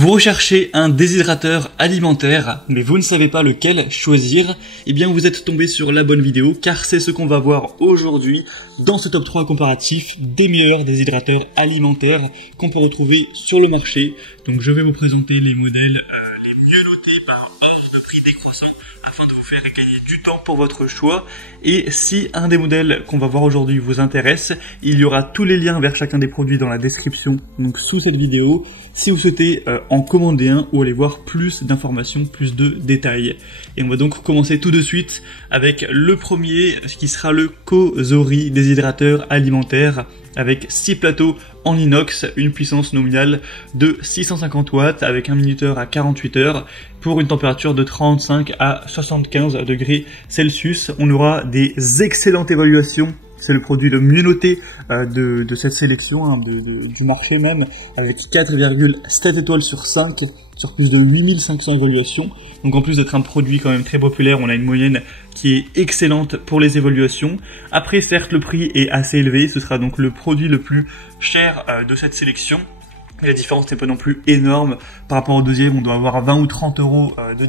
Vous recherchez un déshydrateur alimentaire, mais vous ne savez pas lequel choisir, eh bien vous êtes tombé sur la bonne vidéo, car c'est ce qu'on va voir aujourd'hui dans ce top 3 comparatif des meilleurs déshydrateurs alimentaires qu'on peut retrouver sur le marché. Donc je vais vous présenter les modèles les mieux notés par ordre de prix décroissant, afin de vous faire gagner du temps pour votre choix. Et si un des modèles qu'on va voir aujourd'hui vous intéresse, il y aura tous les liens vers chacun des produits dans la description, donc sous cette vidéo, si vous souhaitez en commander un ou aller voir plus d'informations, plus de détails. Et on va donc commencer tout de suite avec le premier, qui sera le Cosori déshydrateur alimentaire, avec 6 plateaux en inox, une puissance nominale de 650 watts avec un minuteur à 48 heures pour une température de 35 à 75 degrés Celsius. On aura des excellentes évaluations. C'est le produit le mieux noté de cette sélection, du marché même, avec 4,7 étoiles sur 5, sur plus de 8500 évaluations. Donc en plus d'être un produit quand même très populaire, on a une moyenne qui est excellente pour les évaluations. Après, certes, le prix est assez élevé, ce sera donc le produit le plus cher de cette sélection. Et la différence n'est pas non plus énorme par rapport au deuxième, on doit avoir 20 ou 30 euros de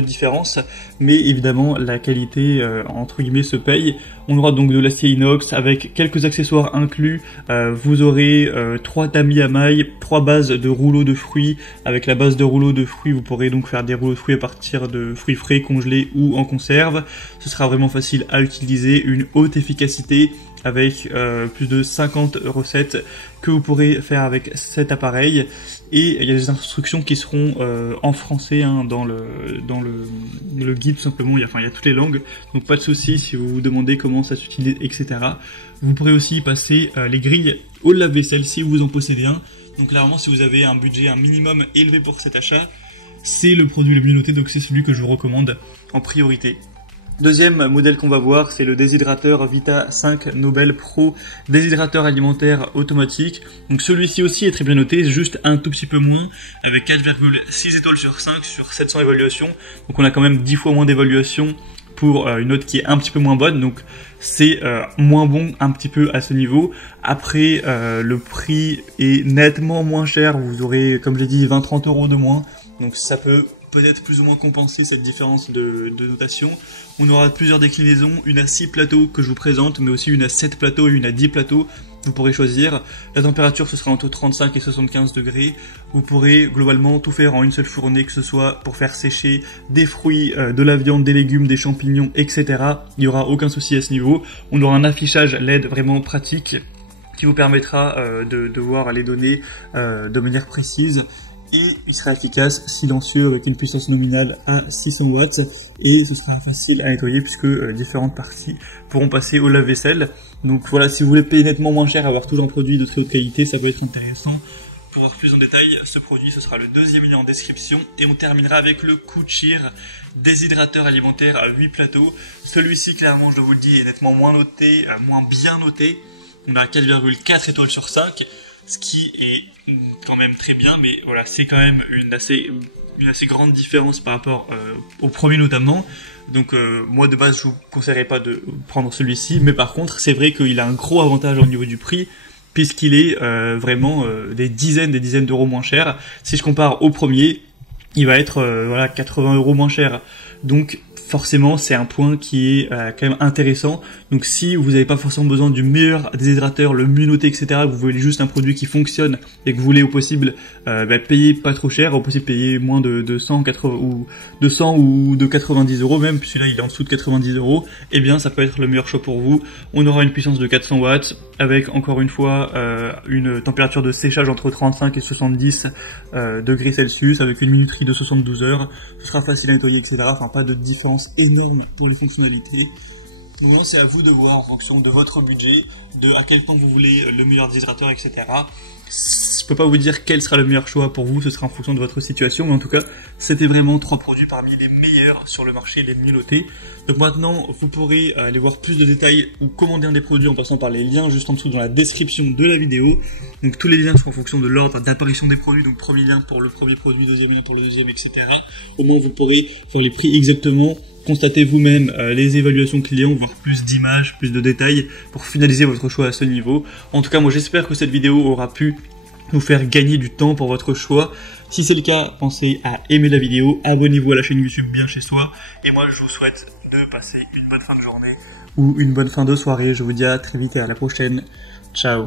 différence, mais évidemment la qualité entre guillemets se paye. On aura donc de l'acier inox avec quelques accessoires inclus, vous aurez 3 tamis à mailles, 3 bases de rouleaux de fruits. Avec la base de rouleaux de fruits, vous pourrez donc faire des rouleaux de fruits à partir de fruits frais, congelés ou en conserve. Ce sera vraiment facile à utiliser, une haute efficacité, avec plus de 50 recettes que vous pourrez faire avec cet appareil. Et il y a des instructions qui seront en français dans le guide tout simplement. Il y a toutes les langues, donc pas de souci si vous vous demandez comment ça s'utilise, etc. Vous pourrez aussi passer les grilles au lave-vaisselle si vous en possédez un. Donc clairement, si vous avez un budget un minimum élevé pour cet achat, c'est le produit le mieux noté, donc c'est celui que je vous recommande en priorité. Deuxième modèle qu'on va voir, c'est le déshydrateur Vita 5 Nobel Pro déshydrateur alimentaire automatique. Donc celui-ci aussi est très bien noté, juste un tout petit peu moins, avec 4,6 étoiles sur 5 sur 700 évaluations. Donc on a quand même 10 fois moins d'évaluations pour une note qui est un petit peu moins bonne, donc c'est moins bon un petit peu à ce niveau. Après, le prix est nettement moins cher, vous aurez, comme je l'ai dit, 20-30 euros de moins, donc ça peut peut-être plus ou moins compenser cette différence de notation. On aura plusieurs déclinaisons, une à 6 plateaux que je vous présente, mais aussi une à 7 plateaux et une à 10 plateaux. Vous pourrez choisir. La température, ce sera entre 35 et 75 degrés. Vous pourrez globalement tout faire en une seule fournée, que ce soit pour faire sécher des fruits, de la viande, des légumes, des champignons, etc. Il n'y aura aucun souci à ce niveau. On aura un affichage LED vraiment pratique qui vous permettra de voir les données de manière précise. Et il sera efficace, silencieux, avec une puissance nominale à 600 watts, et ce sera facile à nettoyer puisque différentes parties pourront passer au lave-vaisselle. Donc voilà, si vous voulez payer nettement moins cher et avoir toujours un produit de très haute qualité, ça peut être intéressant. Pour voir plus en détail ce produit, ce sera le deuxième lien en description, et on terminera avec le Kuchir déshydrateur alimentaire à 8 plateaux. Celui-ci, clairement, je vous le dis, est nettement moins noté, moins bien noté. On a 4,4 étoiles sur 5. Ce qui est quand même très bien, mais voilà, c'est quand même une assez grande différence par rapport au premier notamment. Donc moi de base je vous conseillerais pas de prendre celui-ci, mais par contre c'est vrai qu'il a un gros avantage au niveau du prix, puisqu'il est vraiment des dizaines d'euros moins cher. Si je compare au premier, il va être 80 euros moins cher. Donc forcément, c'est un point qui est quand même intéressant. Donc si vous n'avez pas forcément besoin du meilleur déshydrateur, le mieux noté, etc., que vous voulez juste un produit qui fonctionne et que vous voulez au possible payer pas trop cher, au possible payer moins de 100 ou de 90 euros même, puisque là il est en dessous de 90 euros, eh bien ça peut être le meilleur choix pour vous. On aura une puissance de 400 watts, avec encore une fois une température de séchage entre 35 et 70 degrés Celsius, avec une minuterie de 72 heures. Ce sera facile à nettoyer, etc. Enfin, pas de différence énorme pour les fonctionnalités. Donc là, c'est à vous de voir en fonction de votre budget, de à quel point vous voulez le meilleur déshydrateur, etc. Je peux pas vous dire quel sera le meilleur choix pour vous, ce sera en fonction de votre situation, mais en tout cas, c'était vraiment 3 produits parmi les meilleurs sur le marché, les mieux notés. Donc maintenant, vous pourrez aller voir plus de détails ou commander un des produits en passant par les liens juste en dessous dans la description de la vidéo. Donc tous les liens sont en fonction de l'ordre d'apparition des produits, donc premier lien pour le premier produit, deuxième lien pour le deuxième, etc. Au moins, vous pourrez faire les prix exactement, constatez vous-même les évaluations clients, voir plus d'images, plus de détails pour finaliser votre choix à ce niveau. En tout cas, moi j'espère que cette vidéo aura pu vous faire gagner du temps pour votre choix. Si c'est le cas, pensez à aimer la vidéo, abonnez-vous à la chaîne YouTube Bien Chez Soi, et moi je vous souhaite de passer une bonne fin de journée ou une bonne fin de soirée. Je vous dis à très vite et à la prochaine. Ciao.